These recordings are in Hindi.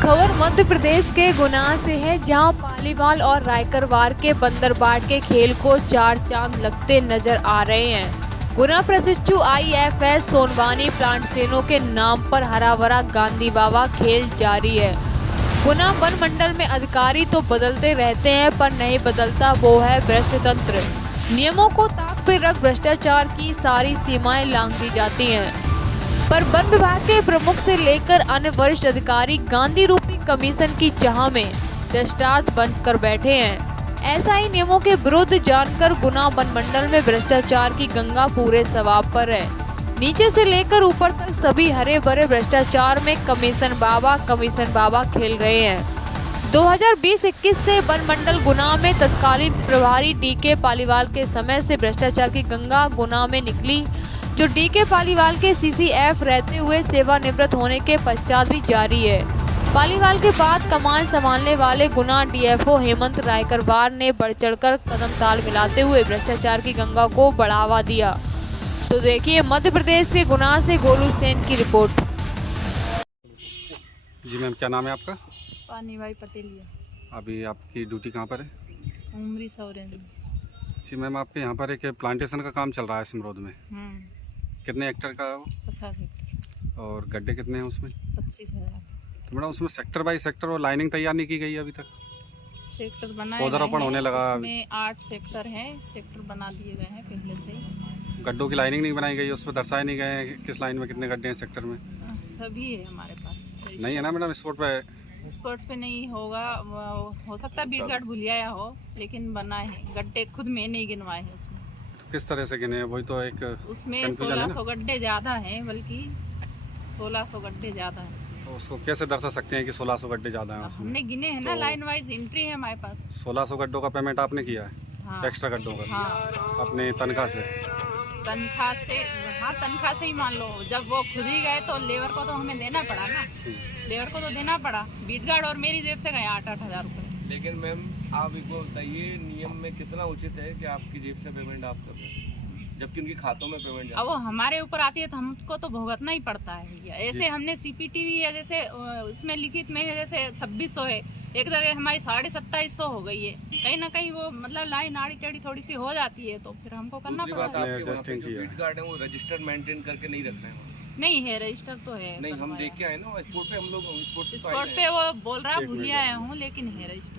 खबर मध्य प्रदेश के गुना से है, जहां पालीवाल और रायकरवार के बंदरबाट के खेल को चार चांद लगते नजर आ रहे हैं। गुना प्रशिक्षु IFS सोनवानी प्लांटसेनों के नाम पर हरा भरा गांधी बाबा खेल जारी है। गुना वन मंडल में अधिकारी तो बदलते रहते हैं, पर नहीं बदलता वो है भ्रष्ट तंत्र। नियमों को ताक पे रख भ्रष्टाचार की सारी सीमाएं लांघ दी जाती हैं। पर वन विभाग के प्रमुख से लेकर अन्य वरिष्ठ अधिकारी गांधी रूपी कमीशन की चाह में दृष्टांत बन कर बैठे हैं। ऐसा ही नियमों के विरुद्ध जानकर गुना वन मंडल में भ्रष्टाचार की गंगा पूरे सवाब पर है। नीचे से लेकर ऊपर तक सभी हरे भरे भ्रष्टाचार में कमीशन बाबा खेल रहे हैं। 2020-21 से वन मंडल गुना में तत्कालीन प्रभारी DK पालीवाल के समय से भ्रष्टाचार की गंगा गुना में निकली, जो DK पालीवाल के CCF रहते हुए सेवानिवृत्त होने के पश्चात भी जारी है। पालीवाल के बाद कमान संभालने वाले गुना DFO हेमंत रायकरवार ने बढ़ चढ़कर कदम ताल मिलाते हुए भ्रष्टाचार की गंगा को बढ़ावा दिया। तो देखिए मध्य प्रदेश के गुना से गोलू सेन की रिपोर्ट। जी मैम, क्या नाम है आपका? पानीबाई पटेल। अभी आपकी ड्यूटी कहाँ पर है? उमरी सौरेंद्र। जी मैम, आपके यहाँ पर एक प्लांटेशन का काम चल रहा है सिमरोद में। कितने हेक्टेयर का है वो? 50 हेक्टेयर। और गड्ढे कितने हैं उसमें? 25,000। तो मैडम उसमें सेक्टर बाई सेक्टर और लाइनिंग तैयार नहीं की गई है अभी तक? सेक्टर बनाए पौधारोपण होने लगा है। उसमें 8 सेक्टर हैं, सेक्टर बना दिए गए हैं पहले से ही। गड्ढों की लाइनिंग नहीं बनाई गई, उस पर दर्शाए नहीं गए हैं किस लाइन में कितने गड्ढे हैं सेक्टर में? सभी है हमारे पास। नहीं है ना मैडम, स्पॉट पे नहीं होगा, हो सकता है बीट गार्ड भूलिया हो, लेकिन बनाए हैं गड्ढे खुद में नहीं गिनवाए हैं उसमें। तो किस तरह से गिने हैं? वही तो एक उसमें 1600 गड्ढे ज़्यादा हैं, बल्कि 1600 गड्ढे ज़्यादा हैं। तो उसको कैसे दर्शा सकते हैं कि 1600 गड्ढे ज़्यादा हैं उसमें? हमने गिने हैं ना, लाइन वाइज एंट्री है हमारे पास। 1600 गड्ढों का पेमेंट आपने किया है? हाँ। एक्स्ट्रा गड्ढों का? हाँ। अपने तनख्वाह से? तनख्वाह से, हाँ तनख्वाह से ही मान लो। जब वो खुद ही गए तो लेबर को तो हमें देना पड़ा ना, लेबर को तो देना पड़ा। बीट गार्ड और मेरी जेब से गए 8-8 हज़ार रुपये। लेकिन मैम आप एक बार बताइए, नियम में कितना उचित है कि आपकी जेब से पेमेंट आप कर रहे हैं, जबकि उनके खातों में पेमेंट अब वो हमारे ऊपर आती है तो हमको तो भुगतना ही पड़ता है भैया। ऐसे हमने CPTV है, जैसे उसमें लिखित में है जैसे 2600 है, एक जगह हमारी 2750 हो गई है। कहीं ना कहीं वो मतलब लाइन आड़ी टेढ़ी थोड़ी सी हो जाती है, तो फिर हमको करना पड़ता है। बीट गार्ड है वो रजिस्टर मेंटेन करके नहीं रख रहे हैं? नहीं है, रजिस्टर तो है। नहीं, हम देख के आए ना स्पॉट पे, हम लोग स्पॉट पे वो बोल रहा भूलिया आया हूँ, लेकिन है रजिस्टर।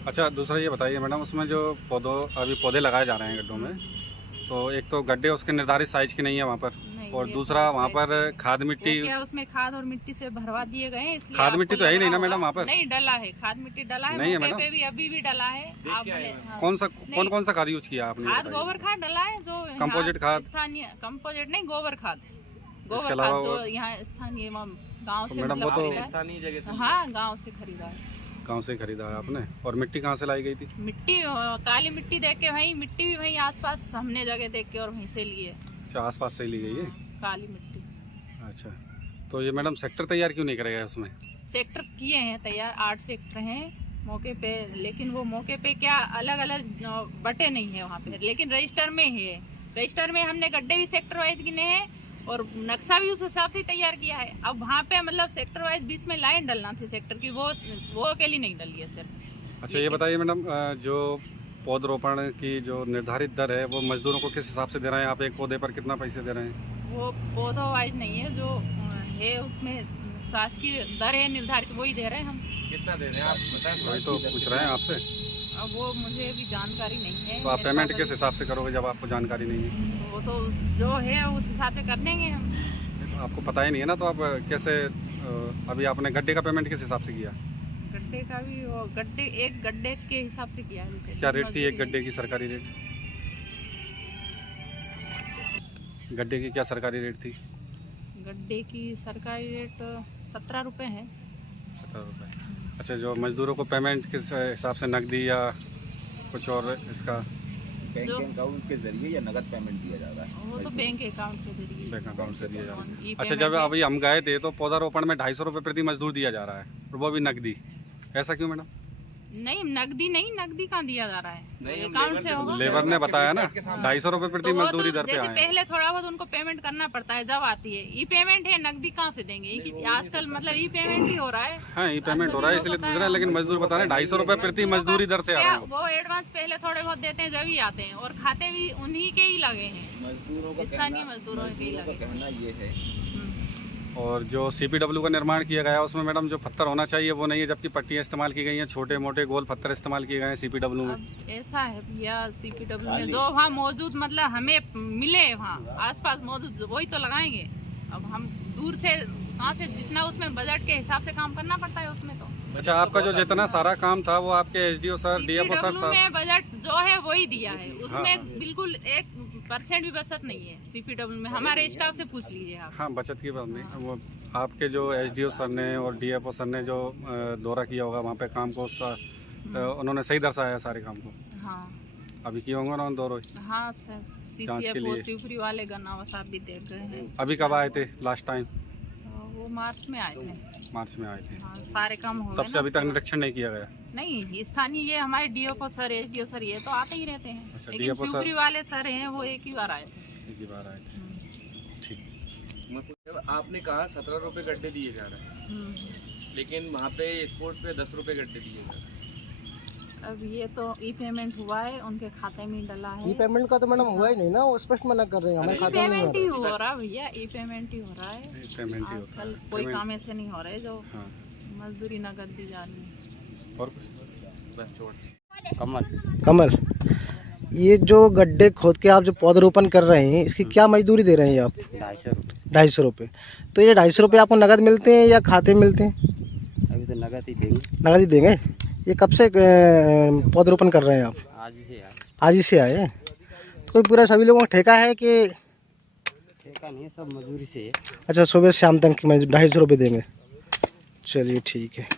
अच्छा, दूसरा ये बताइए मैडम, उसमें जो पौधे लगाए जा रहे हैं गड्ढों में, तो एक तो गड्ढे उसके निर्धारित साइज की नहीं है वहाँ पर, और दूसरा वहाँ पर खाद मिट्टी, क्या उसमें खाद और मिट्टी से भरवा दिए गए हैं, इसलिए खाद मिट्टी तो है ही नहीं ना मैडम वहाँ पर? नहीं डला है, खाद मिट्टी डला है नहीं है मैडम, पे भी अभी भी डला है। आप कौन सा खाद यूज किया आपने? खाद गोबर खाद डला है, जो कंपोजिट खाद, स्थानीय कंपोजिट नहीं, गोबर खाद, इसके अलावा जो यहाँ स्थानीय गाँव से मैडम वो तो स्थानीय जगह से? हाँ, गाँव से खरीदा है। गाँव से खरीदा है आपने? और मिट्टी कहाँ से लाई गई थी? मिट्टी काली मिट्टी देख के, वहीं मिट्टी भी वहीं आसपास हमने जगह देख के और वहीं से लिए। अच्छा, आसपास से ली गई है काली मिट्टी। अच्छा, तो ये मैडम सेक्टर तैयार क्यों नहीं करेगा उसमें? सेक्टर किए हैं तैयार, 8 सेक्टर हैं मौके पे, लेकिन वो मौके पे क्या अलग अलग बटे नहीं है वहाँ पे, लेकिन रजिस्टर में है। रजिस्टर में हमने गड्ढे भी सेक्टर वाइज गिने हैं और नक्शा भी उस हिसाब से तैयार किया है। अब वहाँ पे मतलब सेक्टर वाइज बीच में लाइन डलना थी सेक्टर की, वो अकेली नहीं डली है सिर्फ। अच्छा, ये बताइए मैडम, जो पौधरोपण की जो निर्धारित दर है वो मजदूरों को किस हिसाब से दे रहे हैं? आप एक पौधे पर कितना पैसे दे रहे हैं? वो पौधों वाइज नहीं है, जो है उसमें शासकीय दर है निर्धारित, वही दे रहे हैं हम। कितना दे रहे हैं आप बताएं? वही तो पूछ रहे हैं आपसे। अब वो मुझे अभी जानकारी नहीं है। तो आप पेमेंट किस हिसाब से करोगे जब आपको जानकारी नहीं है? वो तो जो है उस हिसाब से कर देंगे हम। आपको पता ही नहीं है ना, तो आप कैसे? अभी आपने गड्ढे का पेमेंट किस हिसाब से किया? गड्ढे का भी वो एक गड्ढे के हिसाब से किया है। जैसे क्या रेट थी एक गड्ढे की सरकारी रेट? गड्ढे की क्या सरकारी रेट थी? गड्ढे की सरकारी रेट 17 रुपये है। 17 रुपये। अच्छा, जो मजदूरों को पेमेंट किस हिसाब से, नकदी या कुछ और? इसका बैंक अकाउंट के जरिए या नगद पेमेंट दिया जा रहा है? वो तो बैंक अकाउंट के जरिए, बैंक अकाउंट से दिया जा रहा है। अच्छा, जब अभी हम गए थे तो पौधारोपण में 250 रुपये प्रति मजदूर दिया जा रहा है, और वो भी नकदी। ऐसा क्यों मैडम? नहीं नकदी नहीं, नकदी कहाँ दिया जा रहा है, अकाउंट से होगा। लेबर ने बताया ना 250 रुपए प्रति तो वो मजदूरी तो दर पे जैसे आए हैं। पहले थोड़ा बहुत उनको पेमेंट करना पड़ता है जब आती है, ई पेमेंट है, नकदी कहाँ से देंगे, आजकल मतलब ई पेमेंट ही हो रहा है। हाँ ई पेमेंट हो रहा है इसलिए पूछ रहे हैं, लेकिन मजदूर बता रहे हैं 250 रुपए प्रति मजदूरी दर से आ रहे हैं। वो एडवांस पहले थोड़े बहुत देते हैं जब ही आते हैं, और खाते भी उन्हीं के ही लगे हैं, मजदूरों का स्थानीय मजदूरों के ही लगे। कहना ये है और जो CPW का निर्माण किया गया है उसमें मैडम जो पत्थर होना चाहिए वो नहीं है, जबकि पट्टियाँ इस्तेमाल की गई हैं, छोटे मोटे गोल पत्थर इस्तेमाल किए गए हैं CPW में। अब ऐसा है भैया CPW में जो वहाँ मौजूद मतलब हमें मिले वहाँ आसपास मौजूद वही तो लगाएंगे। अब हम दूर से कहाँ से जितना उसमें बजट के हिसाब से काम करना पड़ता है उसमें तो। अच्छा आपका जो जितना सारा काम था वो आपके SDO sir DFO sir CPW में बजट जो है वही दिया है, उसमें बिल्कुल 1% भी बचत नहीं है CPW में, हमारे स्टाफ से पूछ लीजिए आप। हाँ बचत की बात नहीं, वो आपके जो SDO सर ने और DFO सर ने जो दौरा किया होगा वहाँ पे काम को उन्होंने सही दर्शाया है सारे काम को। हाँ अभी किया होंगे ना उन दौरों? हाँ जांच के CCF लिए। शिवपुरी वाले गन्नावा साहब भी देख रहे हैं। अभी कब आए थे लास्ट टाइम? वो मार्च में आए थे। मार्च में आए थे। हाँ, सारे काम हो गए तब से ना अभी तक निरीक्षण नहीं किया गया? नहीं, स्थानीय ये हमारे DFO सर SDO सर ये तो आते ही रहते हैं। अच्छा, लेकिन DFO सर- शिवपुरी वाले सर हैं वो एक ही बार आए थे। एक ही बार आए थे। ठीक। मतलब आपने कहा 17 रुपए गड्ढे दिए जा रहे हैं, हम्म। लेकिन वहाँ पे स्पोर्ट पे 10 रुपए गड्ढे दिए जा रहे हैं। अब ये तो ई पेमेंट हुआ है, उनके खाते में डला है। ई पेमेंट का तो मैडम हुआ ही नहीं ना, वो स्पष्ट मना कर रहे हैं, हमारे ई खाते में नहीं आ पेमेंट ही रहा। हो रहा है भैया, ई पेमेंट ही हो रहा है। पेमेंट ही होता आजकल है। कोई काम ऐसे नहीं हो रहे जो हाँ मजदूरी नगद दी जा रही है। और बस छोड़। कमल, ये जो गड्ढे खोद के आप जो पौधरोपण कर रहे हैं इसकी क्या मजदूरी दे रहे हैं आप? 250 रुपये। तो ये 250 रुपये आपको नगद मिलते हैं या खाते में मिलते हैं? अभी तो नगद ही देंगे। नगद ही देंगे। ये कब से पौधरोपण कर रहे हैं आप? आज ही से आए। आज ही से आए हैं। तो कोई पूरा सभी लोगों का ठेका है कि? ठेका नहीं है, सब मजदूरी से है। अच्छा, सुबह शाम तक की 250 रुपये देंगे। चलिए ठीक है।